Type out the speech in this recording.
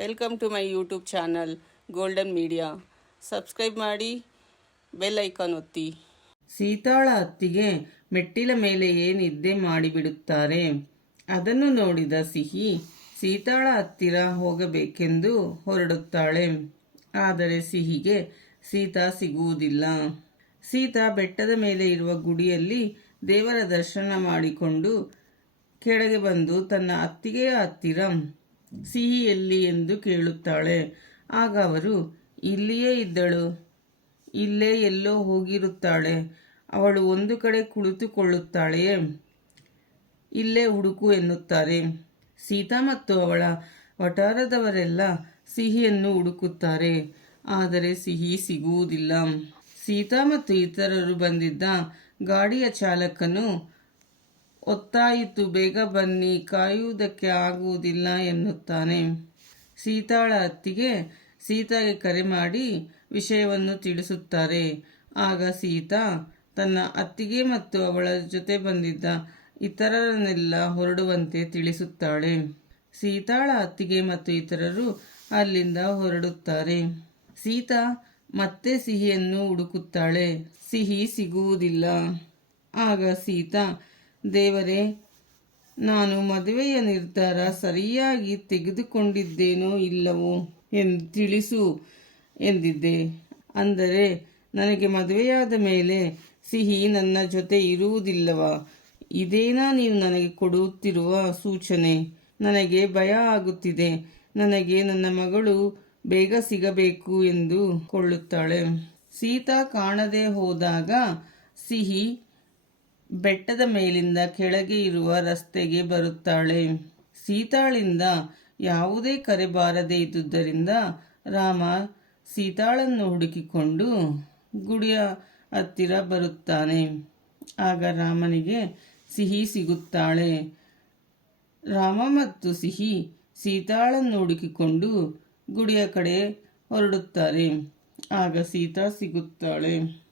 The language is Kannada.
Welcome to my YouTube channel golden media subscribe ಮಾಡಿ ಬೆಲ್ ಐಕಾನ್ ಒತ್ತಿ. ಸೀತಾಳ ಅತ್ತಿಗೆ ಮೆಟ್ಟಿಲ ಮೇಲೆಯೇ ನಿದ್ದೆ ಮಾಡಿಬಿಡುತ್ತಾರೆ. ಅದನ್ನು ನೋಡಿದ ಸಿಹಿ, ಸೀತಾಳ ಹತ್ತಿರ ಹೋಗಬೇಕೆಂದು ಹೊರಡುತ್ತಾಳೆ. ಆದರೆ ಸಿಹಿಗೆ ಸೀತಾ ಸಿಗುವುದಿಲ್ಲ. ಸೀತಾ ಬೆಟ್ಟದ ಮೇಲೆ ಇರುವ ಗುಡಿಯಲ್ಲಿ ದೇವರ ದರ್ಶನ ಮಾಡಿಕೊಂಡು ಕೆಳಗೆ ಬಂದು ತನ್ನ ಅತ್ತಿಗೆಯ ಹತ್ತಿರ ಸಿಹಿ ಎಲ್ಲಿ ಎಂದು ಕೇಳುತ್ತಾಳೆ. ಆಗ ಅವರು, ಇಲ್ಲಿಯೇ ಇದ್ದಳು. ಇಲ್ಲೇ ಎಲ್ಲೋ ಹೋಗಿರುತ್ತಾಳೆ. ಅವಳು ಒಂದು ಕಡೆ ಕುಳಿತುಕೊಳ್ಳುತ್ತಾಳೆಯೇ? ಇಲ್ಲೇ ಹುಡುಕು ಎನ್ನುತ್ತಾರೆ. ಸೀತಾ ಮತ್ತು ಅವಳ ವಟಾರದವರೆಲ್ಲ ಸಿಹಿಯನ್ನು ಹುಡುಕುತ್ತಾರೆ. ಆದರೆ ಸಿಹಿ ಸಿಗುವುದಿಲ್ಲ. ಸೀತಾ ಮತ್ತು ಇತರರು ಬಂದಿದ್ದ ಗಾಡಿಯ ಚಾಲಕನು ಒತ್ತಾಯಿತು, ಬೇಗ ಬನ್ನಿ, ಕಾಯುವುದಕ್ಕೆ ಆಗುವುದಿಲ್ಲ ಎನ್ನುತ್ತಾನೆ. ಸೀತಾಳ ಅತ್ತಿಗೆ ಸೀತಾಗೆ ಕರೆ ಮಾಡಿ ವಿಷಯವನ್ನು ತಿಳಿಸುತ್ತಾರೆ. ಆಗ ಸೀತಾ ತನ್ನ ಅತ್ತಿಗೆ ಮತ್ತು ಅವಳ ಜೊತೆ ಬಂದಿದ್ದ ಇತರರನ್ನೆಲ್ಲ ಹೊರಡುವಂತೆ ತಿಳಿಸುತ್ತಾಳೆ. ಸೀತಾಳ ಅತ್ತಿಗೆ ಮತ್ತು ಇತರರು ಅಲ್ಲಿಂದ ಹೊರಡುತ್ತಾರೆ. ಸೀತಾ ಮತ್ತೆ ಸಿಹಿಯನ್ನು ಹುಡುಕುತ್ತಾಳೆ. ಸಿಹಿ ಸಿಗುವುದಿಲ್ಲ. ಆಗ ಸೀತಾ ದೇವರೇ, ನಾನು ಮದುವೆಯ ನಿರ್ಧಾರ ಸರಿಯಾಗಿ ತೆಗೆದುಕೊಂಡಿದ್ದೇನೋ ಇಲ್ಲವೋ ಎಂದು ತಿಳಿಸು ಎಂದಿದ್ದೆ. ಅಂದರೆ, ನನಗೆ ಮದುವೆಯಾದ ಮೇಲೆ ಸಿಹಿ ನನ್ನ ಜೊತೆ ಇರುವುದಿಲ್ಲವ? ಇದೇನಾ ನೀವು ನನಗೆ ಕೊಡುತ್ತಿರುವ ಸೂಚನೆ? ನನಗೆ ಭಯ ಆಗುತ್ತಿದೆ. ನನಗೆ ನನ್ನ ಮಗಳು ಬೇಗ ಸಿಗಬೇಕು ಎಂದು ಕೊಳ್ಳುತ್ತಾಳೆ. ಸೀತಾ ಕಾಣದೆ ಹೋದಾಗ ಸಿಹಿ ಬೆಟ್ಟದ ಮೇಲಿಂದ ಕೆಳಗೆ ಇರುವ ರಸ್ತೆಗೆ ಬರುತ್ತಾಳೆ. ಸೀತಾಳಿಂದ ಯಾವುದೇ ಕರೆ ಬಾರದೇ ಇದ್ದುದರಿಂದ ರಾಮ ಸೀತಾಳನ್ನು ಹುಡುಕಿಕೊಂಡು ಗುಡಿಯ ಹತ್ತಿರ ಬರುತ್ತಾನೆ. ಆಗ ರಾಮನಿಗೆ ಸಿಹಿ ಸಿಗುತ್ತಾಳೆ. ರಾಮ ಮತ್ತು ಸಿಹಿ ಸೀತಾಳನ್ನು ಹುಡುಕಿಕೊಂಡು ಗುಡಿಯ ಕಡೆ ಹೊರಡುತ್ತಾರೆ. ಆಗ ಸೀತಾ ಸಿಗುತ್ತಾಳೆ.